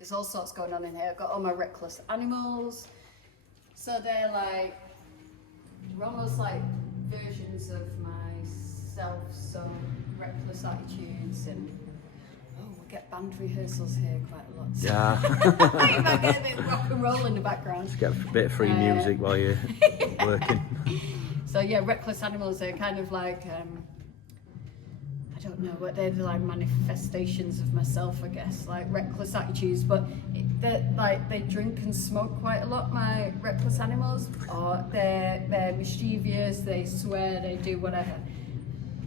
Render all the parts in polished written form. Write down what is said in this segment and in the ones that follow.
there's all sorts going on in here. I've got all my reckless animals. So they're almost like versions of myself, so reckless attitudes, and we get band rehearsals here quite a lot. So Yeah. you might get a bit of rock and roll in the background. Just get a bit of free music while you're working. So yeah, reckless animals are kind of like, I don't know, but they're like manifestations of myself, I guess, like reckless attitudes, but they drink and smoke quite a lot, my reckless animals, or they're mischievous, they swear, they do whatever.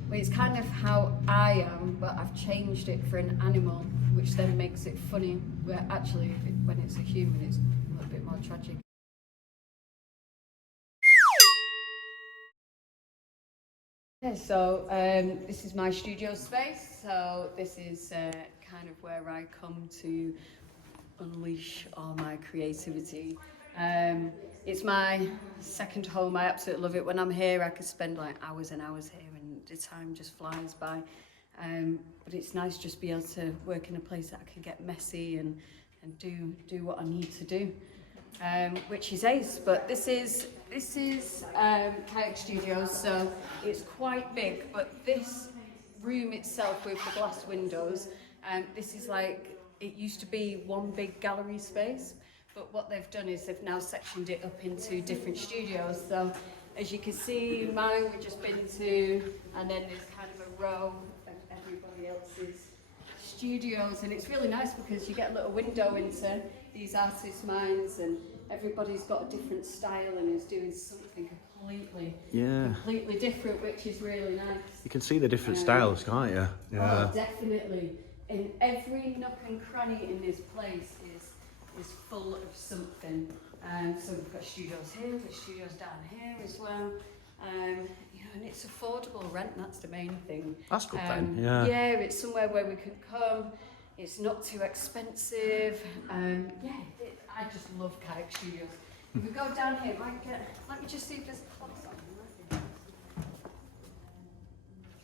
But it's kind of how I am, but I've changed it for an animal, which then makes it funny, where actually when it's a human it's a little bit more tragic. Yeah, so this is my studio space, so this is kind of where I come to unleash all my creativity. It's my second home. I absolutely love it. When I'm here I could spend like hours and hours here and the time just flies by, but it's nice just to be able to work in a place that I can get messy and do what I need to do, which is ace. But this is Kiac Studios, so it's quite big, but this room itself with the glass windows, this is like, it used to be one big gallery space, but what they've done is they've now sectioned it up into different studios. So as you can see, mine we've just been to, and then there's kind of a row of everybody else's studios, and it's really nice because you get a little window into these artists' minds, and everybody's got a different style and is doing something completely different, which is really nice. You can see the different styles, can't you? Yeah. Oh, definitely. And every nook and cranny in this place is full of something. So we've got studios here, we've got studios down here as well. And it's affordable rent, that's the main thing. That's good then, yeah. Yeah, it's somewhere where we can come. It's not too expensive. I just love Kiac Studios. If we go down here, let me just see if there's clocks on.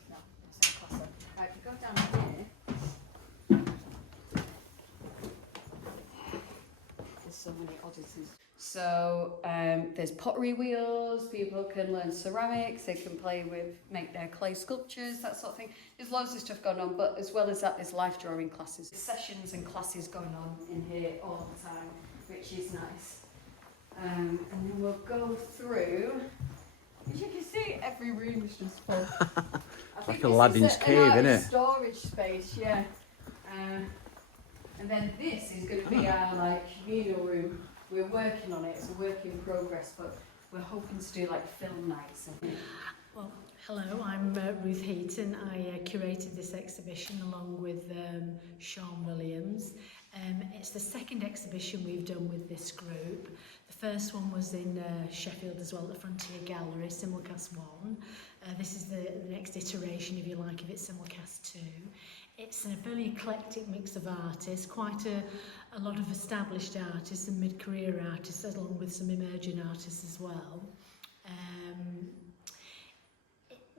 No, there's no clocks on. Right, if we go down here, there's so many oddities. So there's pottery wheels, people can learn ceramics, they can make their clay sculptures, that sort of thing. There's loads of stuff going on, but as well as that, there's life drawing classes. There's sessions and classes going on in here all the time, which is nice. And then we'll go through, as you can see, every room is just full. It's like Aladdin's cave, isn't it? Storage space, yeah. And then this is going to be our communal room. We're working on it, it's a work in progress, but we're hoping to do film nights. Well, hello, I'm Ruth Heaton. I curated this exhibition along with Sean Williams. It's the second exhibition we've done with this group. The first one was in Sheffield as well, at the Frontier Gallery, Simulcast 1. This is the next iteration, if you like, of it, Simulcast 2. It's a fairly eclectic mix of artists, quite a lot of established artists and mid-career artists, along with some emerging artists as well.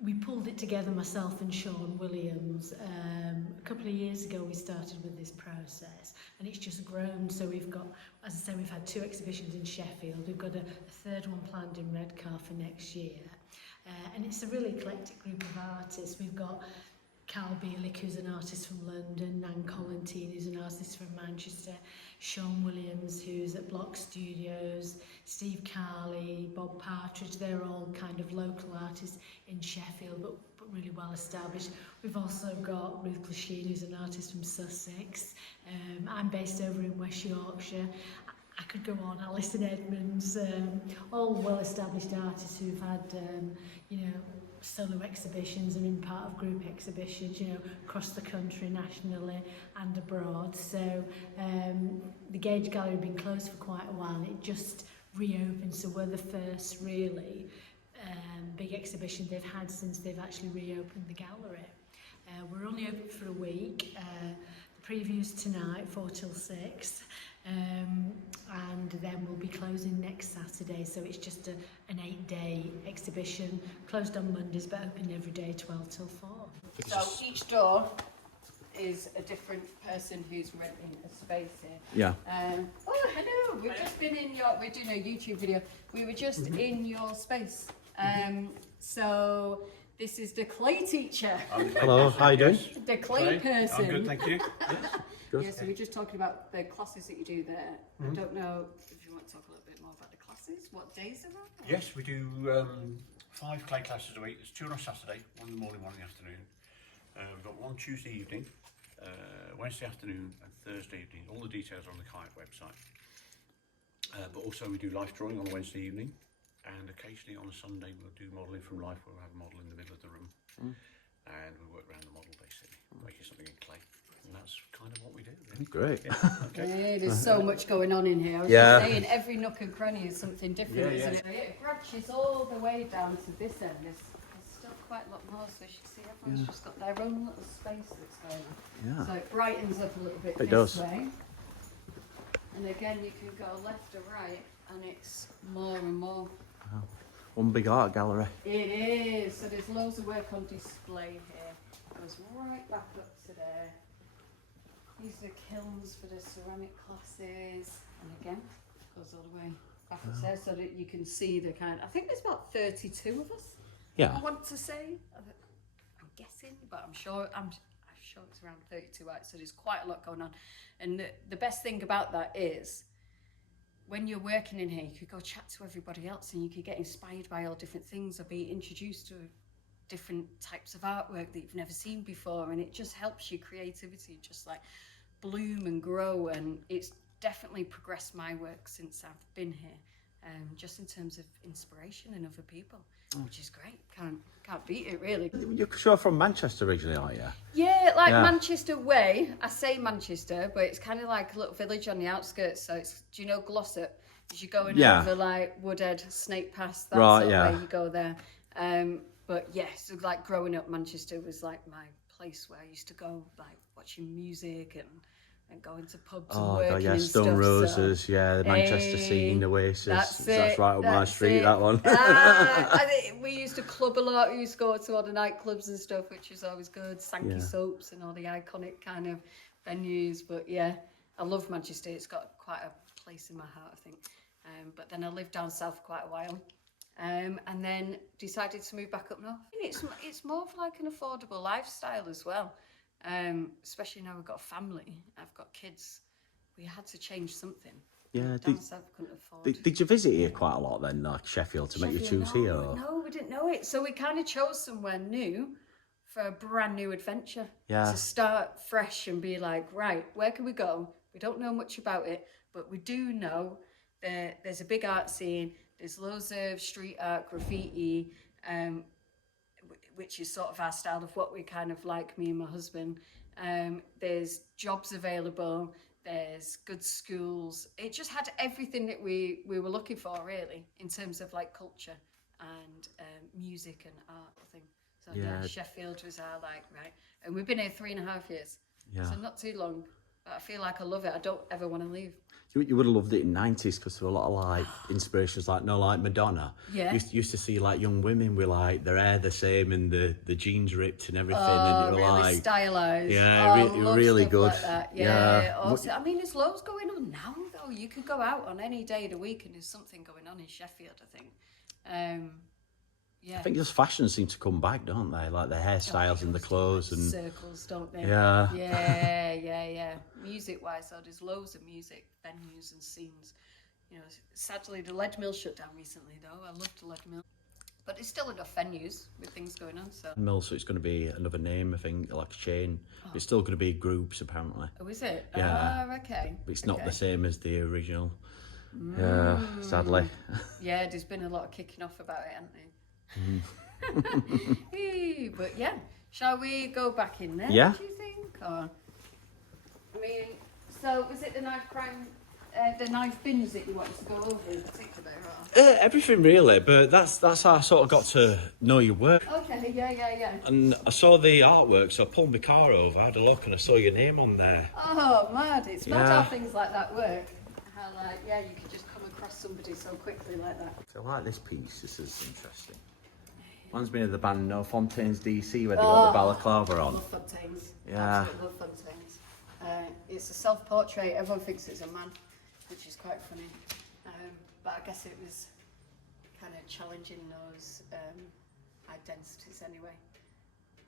We pulled it together, myself and Sean Williams. A couple of years ago we started with this process, and it's just grown. So we've got, as I say, we've had 2 exhibitions in Sheffield. We've got a third one planned in Redcar for next year. And it's a really eclectic group of artists. We've got Carl Bielik, who's an artist from London, Nan Collantine, who's an artist from Manchester, Sean Williams, who's at Block Studios, Steve Carley, Bob Partridge. They're all kind of local artists in Sheffield, but really well established. We've also got Ruth Glasheen, who's an artist from Sussex. I'm based over in West Yorkshire. I could go on, Alison Edmonds, all well-established artists who've had, solo exhibitions and been part of group exhibitions, across the country, nationally and abroad. So the Gage Gallery had been closed for quite a while, and it just reopened, so we're the first really big exhibition they've had since they've actually reopened the gallery. We're only open for a week. The preview's tonight, 4 till 6. And then we'll be closing next Saturday, so it's just an 8-day exhibition, closed on Mondays but open every day 12 till 4. So each door is a different person who's renting a space here. Yeah. Oh, hello. We've just been in your. We're doing a YouTube video. We were just in your space. So this is the clay teacher. Hello, how you doing? The clay person. I'm good, thank you. Good. Yeah, so we're just talking about the classes that you do there. I don't know if you want to talk a little bit more about the classes, what days are on? Yes, we do 5 clay classes a week. There's 2 on a Saturday, 1 in the morning, 1 in the afternoon. We've got 1 Tuesday evening, Wednesday afternoon and Thursday evening. All the details are on the Kiac website. But also we do life drawing on a Wednesday evening, and occasionally on a Sunday we'll do modelling from life, where we'll have a model in the middle of the room. And we work around the model basically, making something in clay. And that's kind of what we do. Really. Great. Yeah, okay. Yeah, there's so much going on in here. I was Yeah. just saying, every nook and cranny is something different, Yeah, isn't it? It branches all the way down to this end. There's still quite a lot more, so you can see everyone's just got their own little space that's going on. Yeah. So it brightens up a little bit It this does. way. And again, you can go left or right, and it's more and more. One big art gallery. It is. So there's loads of work on display here. Goes right back up to there. These are the kilns for the ceramic classes, and again, goes all the way back up there, so that you can see the kind. I think there's about 32 of us. Yeah. I want to say. I'm guessing, but I'm sure it's around 32 out. So there's quite a lot going on, and the best thing about that is, when you're working in here, you could go chat to everybody else, and you could get inspired by all different things, or be introduced to different types of artwork that you've never seen before, and it just helps your creativity just like bloom and grow. And it's definitely progressed my work since I've been here, just in terms of inspiration and other people, which is great. Can't beat it, really. You're sure from Manchester originally, aren't you? Yeah, like Yeah. Manchester Way. I say Manchester, but it's kind of like a little village on the outskirts. So it's, do you know Glossop? As you're going Yeah. over like Woodhead, Snake Pass, that Right, sort of yeah. way, you go there. But yes, so like growing up, Manchester was like my place where I used to go, like watching music and going to pubs and Oh working god, yeah, and Stone stuff. Roses, yeah, the Manchester Hey, scene, Oasis. that's right up my that's street, it. that one. I think we used to club a lot. We used to go to all the nightclubs and stuff, which is always good. Sankey Yeah. Soaps and all the iconic kind of venues. But yeah, I love Manchester. It's got quite a place in my heart, I think. But then I lived down south for quite a while. And then decided to move back up north. It's more of like an affordable lifestyle as well. Especially now we've got a family, I've got kids. We had to change something. Yeah, Down south couldn't afford. Did you visit here quite a lot then, like Sheffield, to make you Sheffield, choose no, here? Or? No, we didn't know it. So we kind of chose somewhere new for a brand new adventure. Yeah. To start fresh and be like, right, where can we go? We don't know much about it, but we do know that there's a big art scene. There's loads of street art, graffiti, which is sort of our style of what we kind of like, me and my husband. There's jobs available. There's good schools. It just had everything that we were looking for, really, in terms of like culture and music and art, I think. So yeah, Sheffield was our like, right. And we've been here 3.5 years. Yeah. So not too long. But I feel like I love it. I don't ever want to leave. You would have loved it in the 90s because there were a lot of like inspirations, like like Madonna. Yeah. Used to see like young women with like their hair the same and the jeans ripped and everything. Oh, and you were really like, stylised. yeah, I love really stuff good. Like that. Yeah. Also, I mean, there's loads going on now, though. You could go out on any day of the week and there's something going on in Sheffield, I think. Yeah. I think just fashion seems to come back, don't they? Like the hairstyles and the clothes and circles, don't they? Yeah. Yeah. Music-wise, though, there's loads of music venues and scenes. You know, sadly, the Lead Mill shut down recently, though. I loved the Lead Mill, but there's still enough venues with things going on. So. Mill, so it's going to be another name, I think, like a chain. Oh. It's still going to be groups, apparently. Oh, is it? Yeah. Oh, okay. But it's not the same as the original. Yeah, sadly. Yeah, there's been a lot of kicking off about it, hasn't there? But yeah, shall we go back in there? Yeah. Do you think? Or, I mean, so was it the knife crime, the knife bins that you wanted to go over in particular? Or? Everything really, but that's how I sort of got to know your work. Okay, yeah. And I saw the artwork, so I pulled my car over, had a look, and I saw your name on there. Oh, mad! It's mad how things like that work. How you could just come across somebody so quickly like that. I like this piece. This is interesting. Reminds me of the band No Fontaines DC where they got the balaclava on. Love Fontaines. Yeah. Absolutely love Fontaines. It's a self-portrait. Everyone thinks it's a man, which is quite funny. But I guess it was kind of challenging those identities anyway.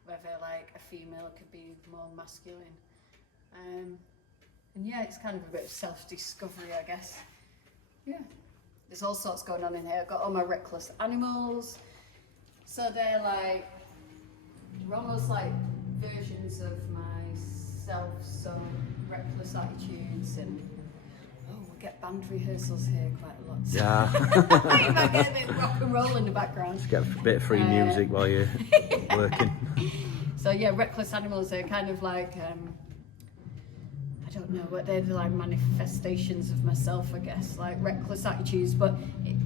Whether like a female could be more masculine. And yeah, it's kind of a bit of self-discovery, I guess. Yeah. There's all sorts going on in here. I've got all my reckless animals. So they're almost like versions of myself, so reckless attitudes and we get band rehearsals here quite a lot. So Yeah. you might get a bit of rock and roll in the background. Just get a bit of free music while you're working. So yeah, reckless animals, they're kind of like, I don't know, but they're like manifestations of myself, I guess, like reckless attitudes, but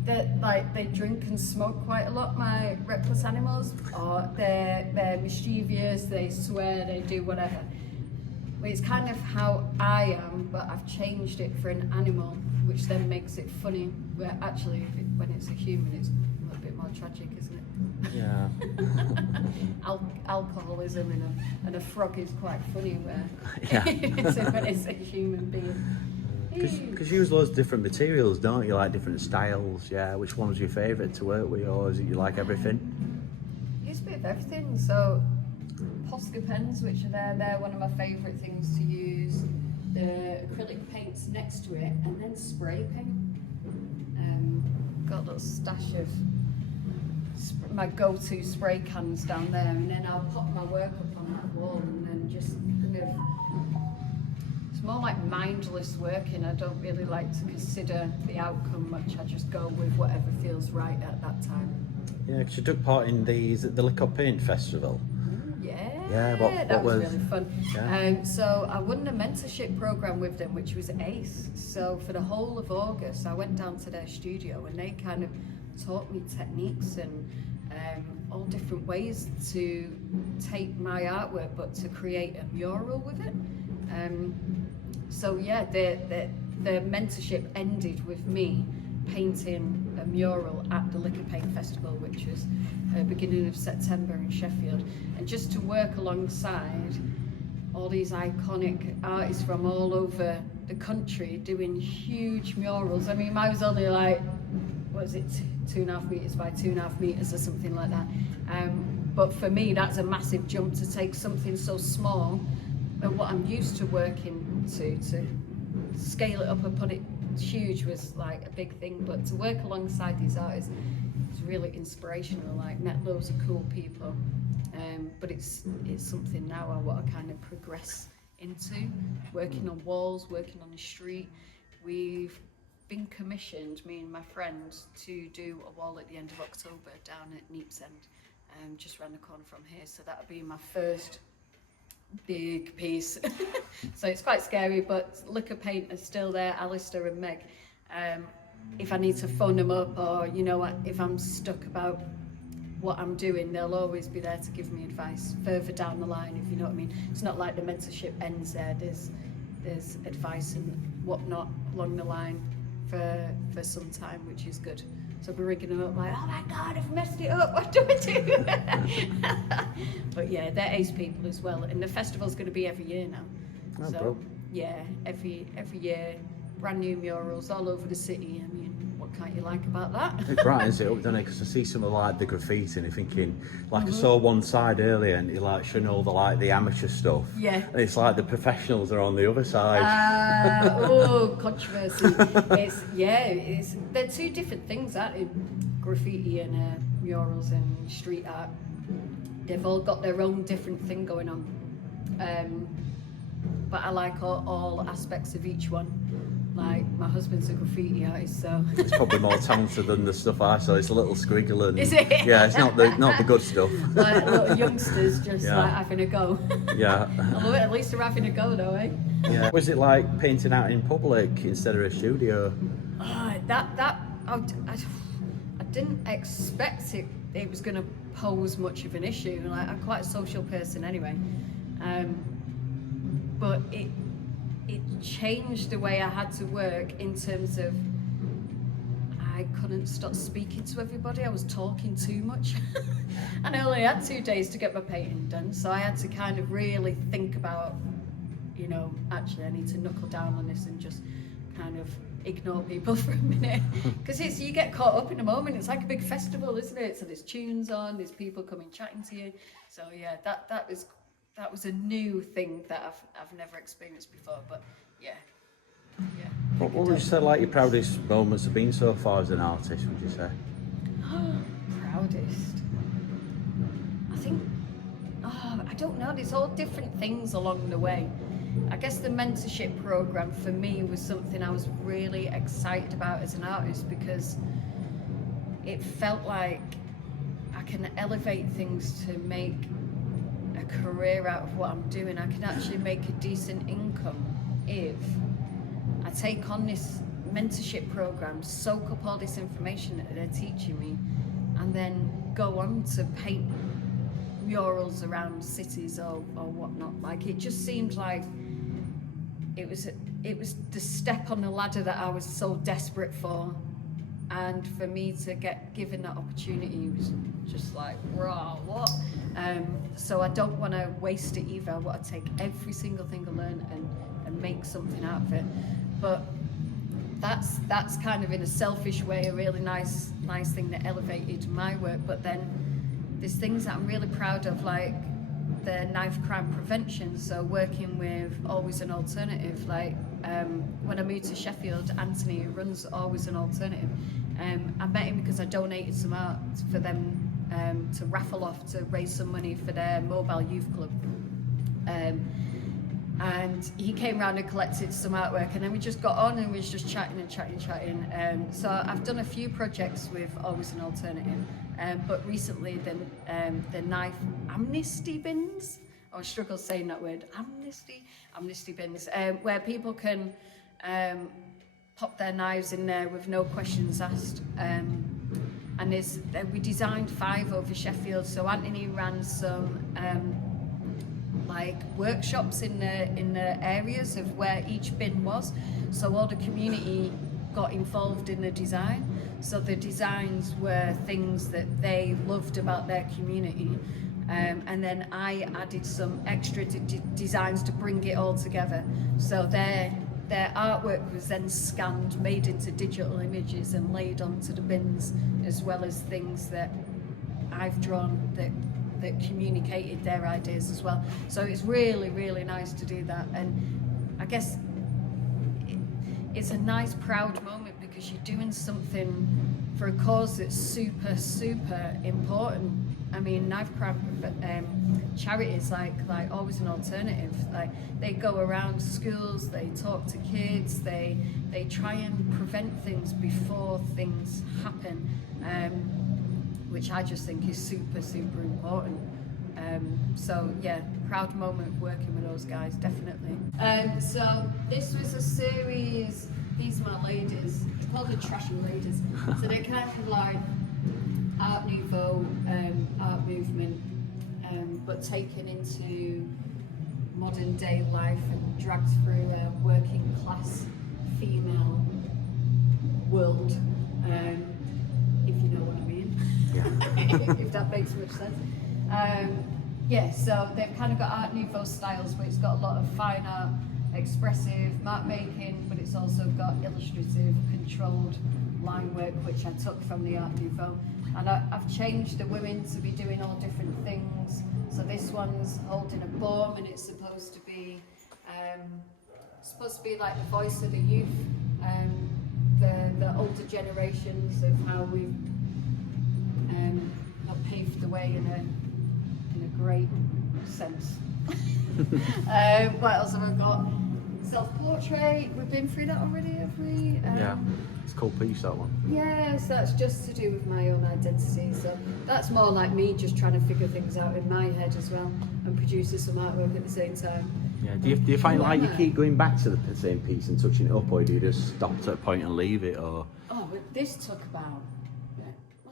they drink and smoke quite a lot, my reckless animals, or they're mischievous, they swear, they do whatever. But it's kind of how I am, but I've changed it for an animal, which then makes it funny, where actually when it's a human it's a little bit more tragic, isn't it? Yeah. Alcoholism and a frog is quite funny where Yeah. when it's a human being. Because you use loads of different materials, don't you? Like different styles, yeah. Which one's your favourite to work with, or is it you like everything? Use a bit of everything. So Posca pens, which are they're one of my favourite things to use. The acrylic paints next to it, and then spray paint. Got a little stash of my go-to spray cans down there, and then I'll pop my work up on that wall, and then just kind of, it's more like mindless working. I don't really like to consider the outcome much. I just go with whatever feels right at that time. Yeah, because you took part in the Liquor Paint Festival. Yeah, what that was was really fun. Yeah. So I won a mentorship program with them, which was ace. So for the whole of August, I went down to their studio, and they kind of taught me techniques and all different ways to take my artwork, but to create a mural with it. So yeah, the mentorship ended with me painting a mural at the Liquor Paint Festival, which was beginning of September in Sheffield, and just to work alongside all these iconic artists from all over the country doing huge murals. I mean, mine was only like, what is it, 2.5 meters by 2.5 meters or something like that. But for me, that's a massive jump to take something so small and what I'm used to working to scale it up and put it huge was like a big thing. But to work alongside these artists is really inspirational. Like, met loads of cool people. But it's something now I want to kind of progress into, working on walls, working on the street. We've been commissioned, me and my friend, to do a wall at the end of October down at Neep's End, just round the corner from here. So that'll be my first big piece. So it's quite scary, but Liquor Paint is still there, Alistair and Meg. If I need to phone them up, or you know what, if I'm stuck about what I'm doing, they'll always be there to give me advice further down the line, if you know what I mean. It's not like the mentorship ends there. There's advice and whatnot along the line for some time, which is good. So I'll be ringing them up like, oh my God, I've messed it up, what do I do? But yeah, they're ace people as well, and the festival's going to be every year now. Oh, so bro. yeah, every year, brand new murals all over the city. I mean, what can't you like about that? It brightens it up, doesn't it? Because I see some of like the graffiti and you're thinking, like I saw one side earlier and you're like showing all the amateur stuff. Yeah. And it's like the professionals are on the other side. Controversy. They're two different things, aren't they? Graffiti and murals and street art. They've all got their own different thing going on. But I like all aspects of each one. Like, my husband's a graffiti artist, so... It's probably more talented than the stuff I saw. It's a little scriggle and... Is it? Yeah, it's not the good stuff. Like little youngsters just Yeah. like having a go. Yeah. I love it, at least they're having a go though, eh? Yeah. Was it like painting out in public instead of a studio? I didn't expect it was going to pose much of an issue. Like, I'm quite a social person anyway, but it changed the way I had to work in terms of I couldn't stop speaking to everybody. I was talking too much. And I only had 2 days to get my painting done, so I had to kind of really think about, you know, actually I need to knuckle down on this and just kind of ignore people for a minute, because it's, you get caught up in a moment. It's like a big festival, isn't it? So there's tunes on, there's people coming chatting to you. So yeah, that was a new thing that I've never experienced before. But yeah. What would you say like your proudest moments have been so far as an artist, would you say? Proudest, I think, I don't know, there's all different things along the way. I guess the mentorship program for me was something I was really excited about as an artist, because it felt like I can elevate things to make a career out of what I'm doing. I can actually make a decent income if I take on this mentorship program, soak up all this information that they're teaching me, and then go on to paint murals around cities or whatnot. Like, it just seemed like it was the step on the ladder that I was so desperate for, and for me to get given that opportunity was just like, raw, what? So I don't want to waste it either. I want to take every single thing I learn and make something out of it. But that's kind of, in a selfish way, a really nice thing that elevated my work. But then there's things that I'm really proud of, like the knife crime prevention. So working with Always an Alternative, like when I moved to Sheffield, Anthony, who runs Always an Alternative, I met him because I donated some art for them to raffle off to raise some money for their mobile youth club. And he came round and collected some artwork, and then we just got on and we was just chatting. So I've done a few projects with Always an Alternative, but recently the knife amnesty bins, I struggle saying that word, amnesty bins, where people can pop their knives in there with no questions asked. And we designed 5 over Sheffield. So Anthony ran some like workshops in the areas of where each bin was, so all the community got involved in the design. So the designs were things that they loved about their community, and then I added some extra designs to bring it all together. So their artwork was then scanned, made into digital images and laid onto the bins, as well as things that I've drawn that communicated their ideas as well. So it's really, really nice to do that. And I guess it's a nice, proud moment, because you're doing something for a cause that's super, super important. I mean, knife crime charities like Always an Alternative, like they go around schools, they talk to kids, they try and prevent things before things happen. Which I just think is super, super important. So yeah, proud moment working with those guys, definitely. So this was a series, these are my ladies, it's called the Trashy Ladies. So they're kind of like Art Nouveau, art movement, but taken into modern day life and dragged through a working class female world, if you know what I mean. If that makes much sense. Yeah, so they've kind of got Art Nouveau styles, but it's got a lot of fine art, expressive mark making, but it's also got illustrative, controlled line work, which I took from the Art Nouveau. And I've changed the women to be doing all different things. So this one's holding a bomb, and it's supposed to be like the voice of the youth, the older generations of how we've not paved the way in a great sense. What else have I got? Self-portrait, we've been through that already, have we? Yeah, it's a cool piece, that one. Yeah, so that's just to do with my own identity. So that's more like me just trying to figure things out in my head as well, and producing some artwork at the same time. Yeah, do you find like you keep going back to the same piece and touching it up, or do you just stop at a point and leave it, or? Oh, but this took about,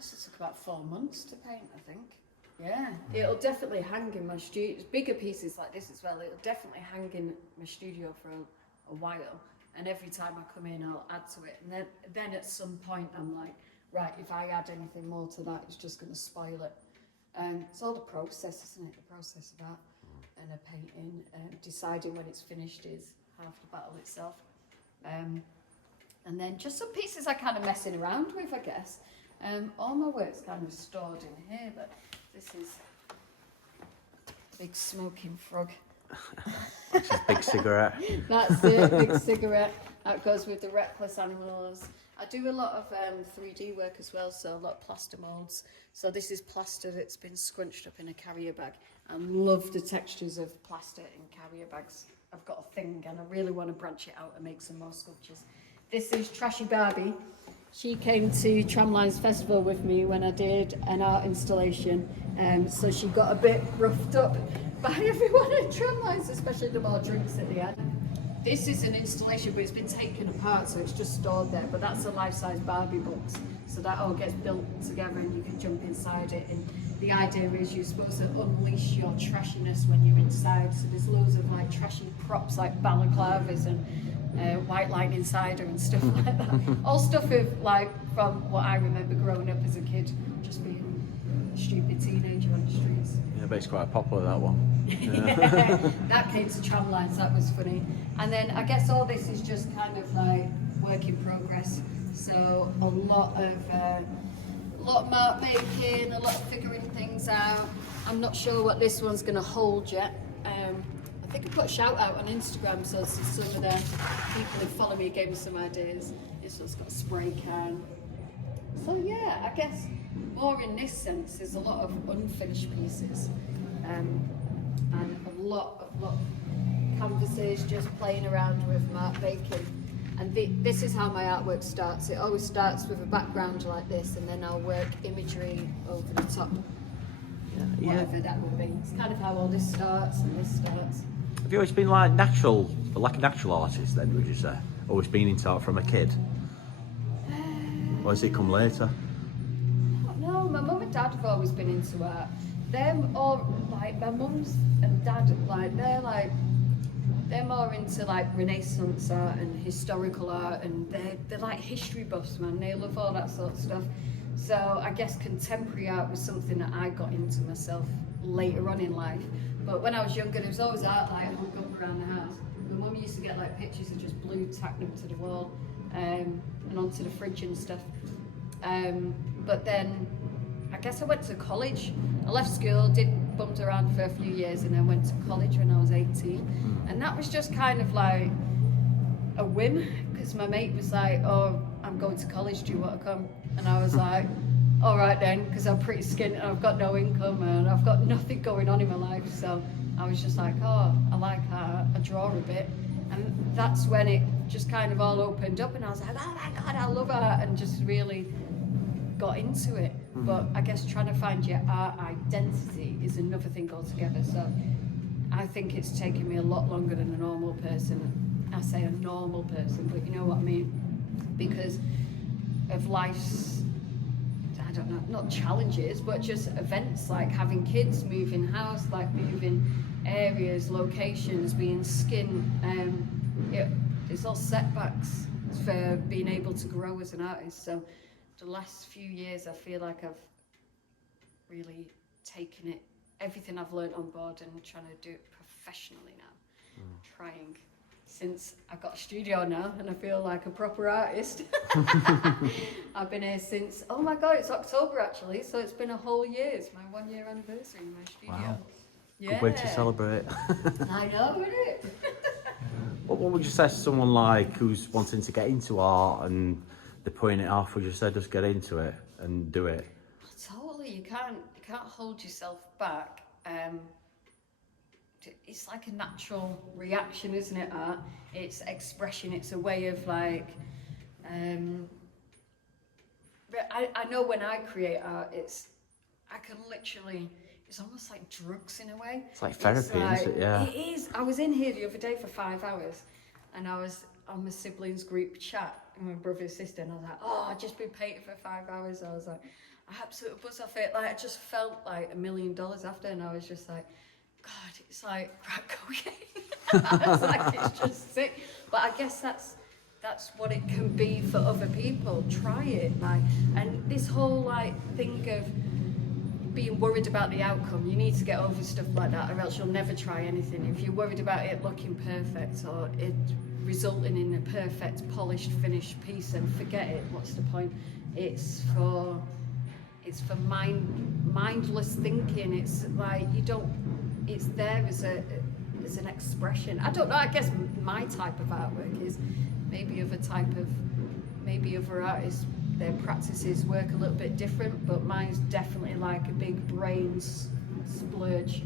took about 4 months to paint, I think. Yeah, it'll definitely hang in my studio. Bigger pieces like this as well, it'll definitely hang in my studio for a while. and every time I come in I'll add to it, and then at some point I'm like, right, if I add anything more to that, it's just going to spoil it. It's all the process, isn't it? The process of art and a painting, deciding when it's finished is half the battle itself. And then just some pieces I kind of messing around with, I guess. All my work's kind of stored in here, but this is a big smoking frog. Which is big cigarette. That's it, big cigarette. That goes with the reckless animals. I do a lot of 3D work as well, so a lot of plaster moulds. So this is plaster that's been scrunched up in a carrier bag. I love the textures of plaster in carrier bags. I've got a thing and I really want to branch it out and make some more sculptures. This is Trashy Barbie. She came to Tramlines Festival with me when I did an art installation, so she got a bit roughed up by everyone at Tramlines, especially the more drinks that they had. This is an installation, but it's been taken apart, so it's just stored there, but that's a life-size Barbie box, so that all gets built together and you can jump inside it. And the idea is you're supposed to unleash your trashiness when you're inside, so there's loads of like trashy props like balaclavas and white lightning cider and stuff like that. All stuff of like from what I remember growing up as a kid, just being a stupid teenager on the streets. Yeah, but it's quite popular, that one. Yeah, that came to Tramlines, that was funny. And then I guess all this is just kind of like work in progress. So a lot of mark making, a lot of figuring things out. I'm not sure what this one's going to hold yet. I think I put a shout out on Instagram, so some of the people who follow me gave me some ideas. This one's got a spray can. So yeah, I guess more in this sense, there's a lot of unfinished pieces, and a lot of canvases just playing around with mark making. And this is how my artwork starts. It always starts with a background like this, and then I'll work imagery over the top. Whatever that would be. It's kind of how all this starts and this starts. Have you always been like a natural artist then, would you say? Always been into art from a kid? Or has it come later? No, my mum and dad have always been into art. Them all, like, my mum's and dad, like, they're more into like Renaissance art and historical art, and they're like history buffs, man. They love all that sort of stuff. So I guess contemporary art was something that I got into myself later on in life. But when I was younger, there was always art like hung up around the house. My mum used to get like pictures of just blue, tacked them to the wall and onto the fridge and stuff. But then I guess I went to college. I left school, bumped around for a few years, and then went to college when I was 18. And that was just kind of like a whim, because my mate was like, oh, I'm going to college, do you want to come? And I was like, all right then, because I'm pretty skint and I've got no income and I've got nothing going on in my life. So I was just like, oh, I like art, I draw a bit. And that's when it just kind of all opened up, and I was like, oh my God, I love art, and just really got into it. But I guess trying to find your art identity is another thing altogether. So I think it's taken me a lot longer than a normal person. I say a normal person, but you know what I mean? Because of life's, I don't know, not challenges, but just events like having kids, moving house, like moving areas, locations, being skint. It's all setbacks for being able to grow as an artist. So the last few years, I feel like I've really taken it, everything I've learned on board, and trying to do it professionally now. Trying. Since I've got a studio now and I feel like a proper artist. I've been here since, oh my God, it's October actually, so it's been a whole year. It's my 1 year anniversary in my studio. Wow. Yeah. Good way to celebrate. I know, isn't it? What would you say to someone like who's wanting to get into art and they're putting it off? Would you say just get into it and do it? Totally, you can't hold yourself back. It's like a natural reaction, isn't it, art? It's expression, it's a way of like, but I know when I create art, I can literally, it's almost like drugs in a way. It's like therapy, isn't it? Yeah. It is. I was in here the other day for 5 hours, and I was on my siblings group chat with my brother and sister, and I was like, oh, I've just been painting for 5 hours. I was like, I absolutely buzz off it. Like, I just felt like $1 million after, and I was just like, God, it's like crack cocaine. I was like, it's just sick. But I guess that's that's what it can be for other people. Try it, like, and this whole like thing of being worried about the outcome, you need to get over stuff like that, or else you'll never try anything. If you're worried about it looking perfect or it resulting in a perfect, polished, finished piece, then forget it. What's the point? It's for mindless thinking. It's like you don't. It's there as an expression. I don't know. I guess my type of artwork is maybe other artists, their practices work a little bit different, but mine's definitely like a big brains splurge.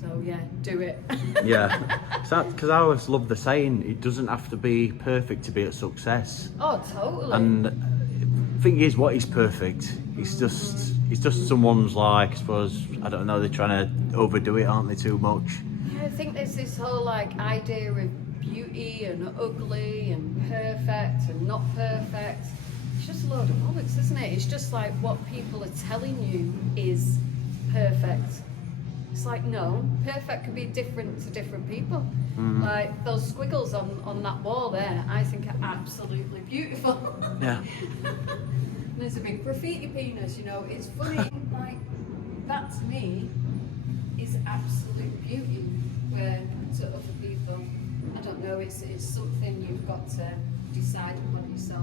So yeah, do it. Yeah, because I always love the saying, it doesn't have to be perfect to be a success. Oh, totally. And the thing is, what is perfect? It's just someone's like, I suppose, I don't know, they're trying to overdo it, aren't they, too much? Yeah, I think there's this whole like idea of beauty and ugly and perfect and not perfect. It's just a load of bollocks, isn't it? It's just like what people are telling you is perfect. It's like, no, perfect can be different to different people. Like those squiggles on that wall there, I think are absolutely beautiful. Yeah. There's a big graffiti penis, you know, it's funny. Like, that to me is absolute beauty, where to other people, I don't know, it's something you've got to decide upon yourself.